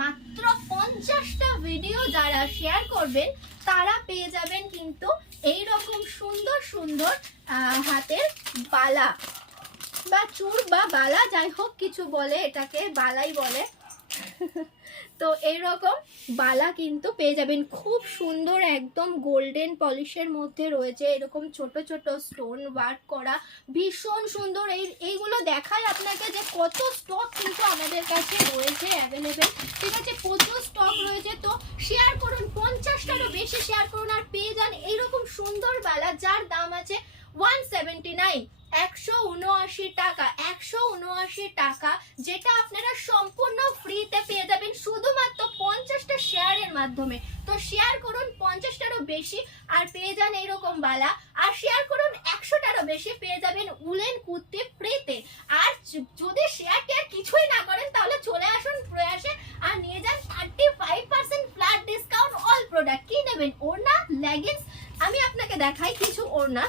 মাত্র 50টা ভিডিও যারা শেয়ার করবেন তারা পেয়ে যাবেন কিন্তু এই রকম সুন্দর সুন্দর হাতের বালা বা চূড় বা বালা, যাই হোক কিছু বলে, এটাকে বালাই বলে। তো এইরকম বালা কিন্তু পেয়ে যাবেন, খুব সুন্দর একদম গোল্ডেন পলিশের মধ্যে রয়েছে, এরকম ছোট ছোট স্টোন ওয়ার্ক করা, ভীষণ সুন্দর। এইগুলো দেখায় আপনাকে যে কত স্টক কিন্তু আমাদের কাছে রয়েছে অ্যাভেলেবেল, ঠিক আছে, প্রচুর স্টক রয়েছে। তো শেয়ার করুন, 50টারও বেশি শেয়ার করুন আর পেয়ে যান এইরকম সুন্দর বালা, যার দাম আছে 179, 179 টাকা, 179 টাকা, যেটা আপনারা সম্পূর্ণ ফ্রিতে পেয়ে যাবেন শুধুমাত্র 50টা শেয়ারের মাধ্যমে। তো শেয়ার করুন 50টারও বেশি আর পেয়ে যান এইরকম বালা, আর শেয়ার করুন 100টারও বেশি পেয়ে যাবেন উলেন কুর্তি ফ্রিতে। আর যদি শেয়ারটা কিছুই না করেন তাহলে চলে আসুন প্রয়াসে আর নিয়ে যান 35% ফ্ল্যাট ডিসকাউন্ট অল প্রোডাক্ট। কি নেবেন? ওড়না, লেগিংস। আমি আপনাকে দেখাই কিছু ওড়না।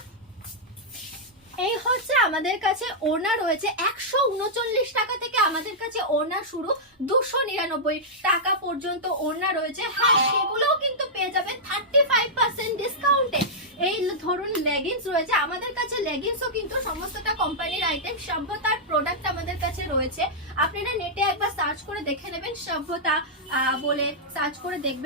এই হচ্ছে আমাদের কাছে ওড়না রয়েছে 139 টাকা থেকে আমাদের কাছে ওড়না শুরু, 299 টাকা পর্যন্ত ওড়না রয়েছে। হ্যাঁ, সেগুলোও কিন্তু পেয়ে যাবেন 35% ডিসকাউন্টে। এই ধরুন লেগিংস রয়েছে আমাদের কাছে, লেগিংসও কিন্তু সমস্তটা কোম্পানির আইটেম, সভ্যতার প্রোডাক্ট আমাদের কাছে রয়েছে। আপনারা নেটে একবার সার্চ করে দেখে নেবেন, সভ্যতা বলে সার্চ করে দেখবেন।